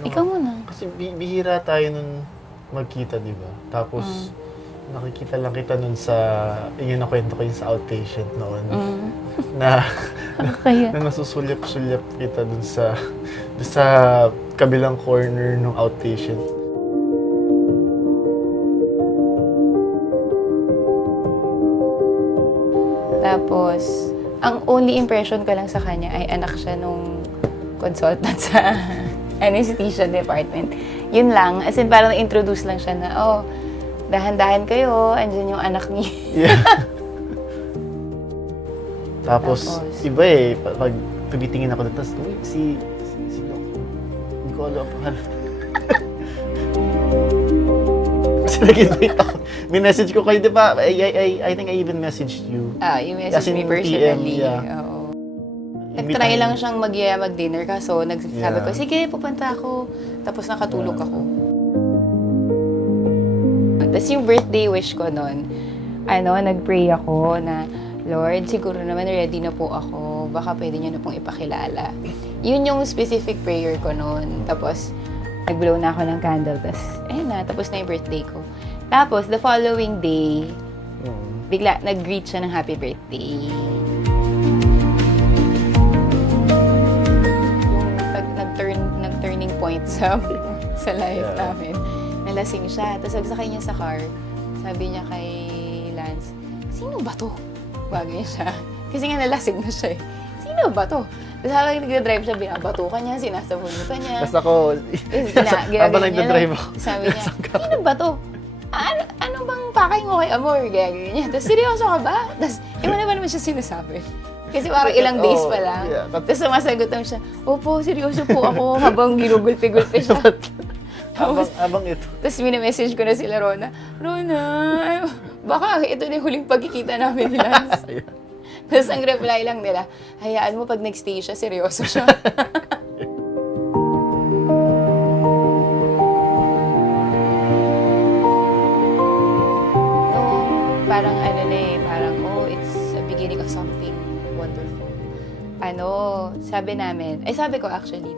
Ikaw muna. Kasi bihira tayo nun magkita, di ba? Tapos, nakikita lang kita nun sa, yun na kwento ko yung sa outpatient noon. Na, Kaya. na nasusulyap-sulyap kita dun sa kabilang corner ng outpatient. Tapos, ang only impression ko lang sa kanya ay anak siya nung consultant sa anesthesia department. Yun lang. As in, parang na-introduce lang siya na, oh, dahan-dahan kayo, andyan yung anak niya. Yeah. Tapos, iba eh, pag tumitingin ako doon, tapos, uy, si Doc. Hindi ko alam pa. Kasi nag-invite ako. Minessage ko kayo, di ba? I think I even messaged you. You messaged me personally. PM, yeah. Oo. Nag-try lang siyang mag-dinner kaso nagsabi ko, sige, pupunta ako. Tapos nakatulog ako. Tapos yung birthday wish ko nun, nag-pray ako na, Lord, siguro naman ready na po ako. Baka pwede niyo na pong ipakilala. Yun yung specific prayer ko nun. Tapos, nag-blow na ako ng candle. Tapos, tapos na yung birthday ko. Tapos, the following day, bigla, nag-greet siya ng happy birthday. Yung nag-turning point sa life namin. Nalasing siya. Tapos, nagsakay niya sa car. Sabi niya kay Lance, sino ba to? Bagay siya. Kasi nga nalasing na siya eh. Sino ba to? Tapos habang nagdadrive siya, binabatukan niya, sinasabunutan niya. Tapos ako, habang nagdadrive ako, sabi niya, sino ba to? Ano bang pakay mo kay Amor? Gagawin niya. Tapos, seryoso ka ba? Tapos, wala naman siya sinasabi. Kasi parang ilang days pa lang. Yeah. Tapos sumasagot lang siya, opo, seryoso po ako habang ginugulpi-gulpi siya. habang ito. Tapos minamessage ko na sila Rona, baka ito na yung huling pagkikita namin ni Lance. Tapos ang reply lang nila, hayaan mo pag nag-stay siya, seryoso siya. Parang it's a beginning of something wonderful. Sabi namin, sabi ko actually,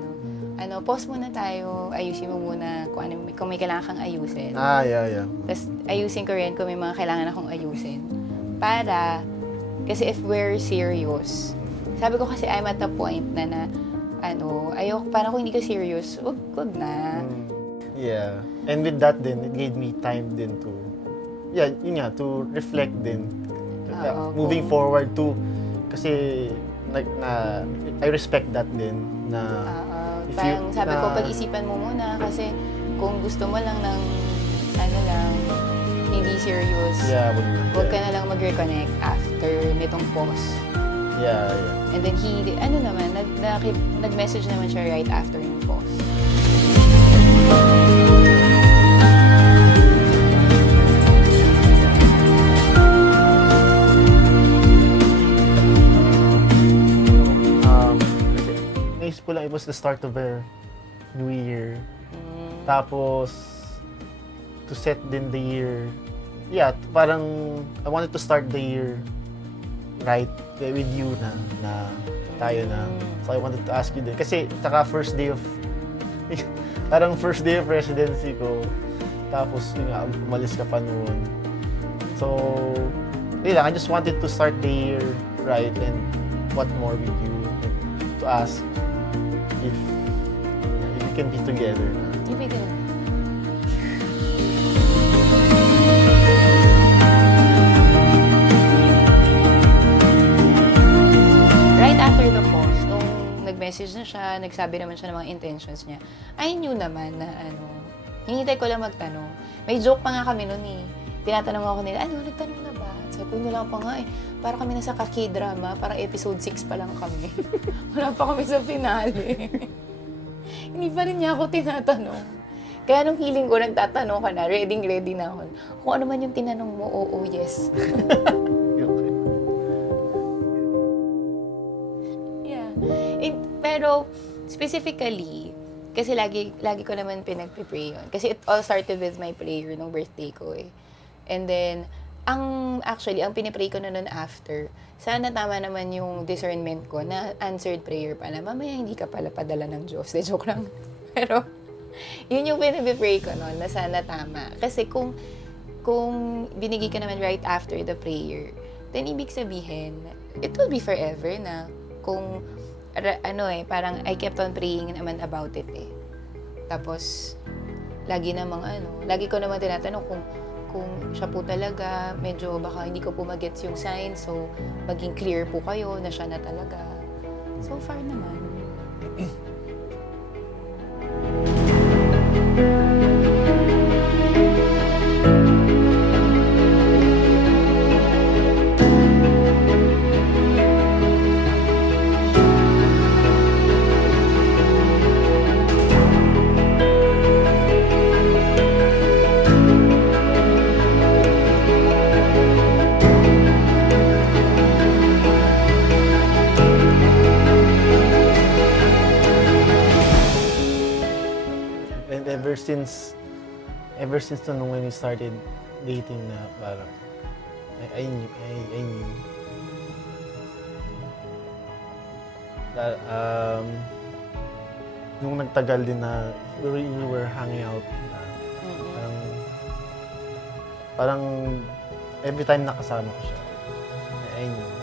pause muna tayo, ayusin mo muna kung may kailangan kang ayusin. Yeah. Tapos ayusin ko rin kung may mga kailangan akong ayusin. Kasi if we're serious, sabi ko kasi I'm at the point na ayoko, parang kung hindi ka serious, wag na. Yeah. And with that din, it gave me time din to, yun nga, to reflect din. Moving forward to, kasi, I respect that din, na, parang sabi ko, pag-isipan mo muna, kasi kung gusto mo lang ng, hindi serious, wag ka na lang mag-reconnect after nitong pause. Yeah. And then nag-message naman siya right after yung pause. Naisip ko lang, it was the start of a new year. Tapos, to set din the year, parang I wanted to start the year right with you na tayo na. So I wanted to ask you din. Kasi first day of residency ko. Tapos yun nga, umalis ka pa noon. So, I just wanted to start the year right and what more with you and to ask if we can be together na. Right after the pause, nung nag-message na siya, nagsabi naman siya ng mga intentions niya, I knew naman na hinihintay ko lang magtanong. May joke pa nga kami noon eh. Tinatanong ako nila, nagtanong na ba? Sabi ko nila pa nga para kami nasa kaki-drama, parang episode 6 pa lang kami. Wala pa kami sa finale. Hindi pa rin niya ako tinatanong. Kaya nung feeling ko, nagtatanong ka na, ready na ako. Kung ano man yung tinanong mo, oo, yes. Pero, specifically, kasi lagi ko naman pinagpipray yun. Kasi it all started with my prayer nung birthday ko eh. And then, ang pinipray ko na nun after, sana tama naman yung discernment ko na answered prayer pala. Mamaya hindi ka pala padala ng Diyos. De, joke lang. Pero, Yun yung pinag-pray ko noon, na sana tama. Kasi kung binigay ka naman right after the prayer, then ibig sabihin, it will be forever na kung, parang I kept on praying naman about it eh. Tapos, lagi ko naman tinatanong kung siya po talaga, medyo baka hindi ko po magets yung sign, so maging clear po kayo na siya na talaga. So far naman. And ever since nung when we started dating na parang, I knew. Nung nagtagal din na we were hanging out na parang every time nakasama ko siya, I knew.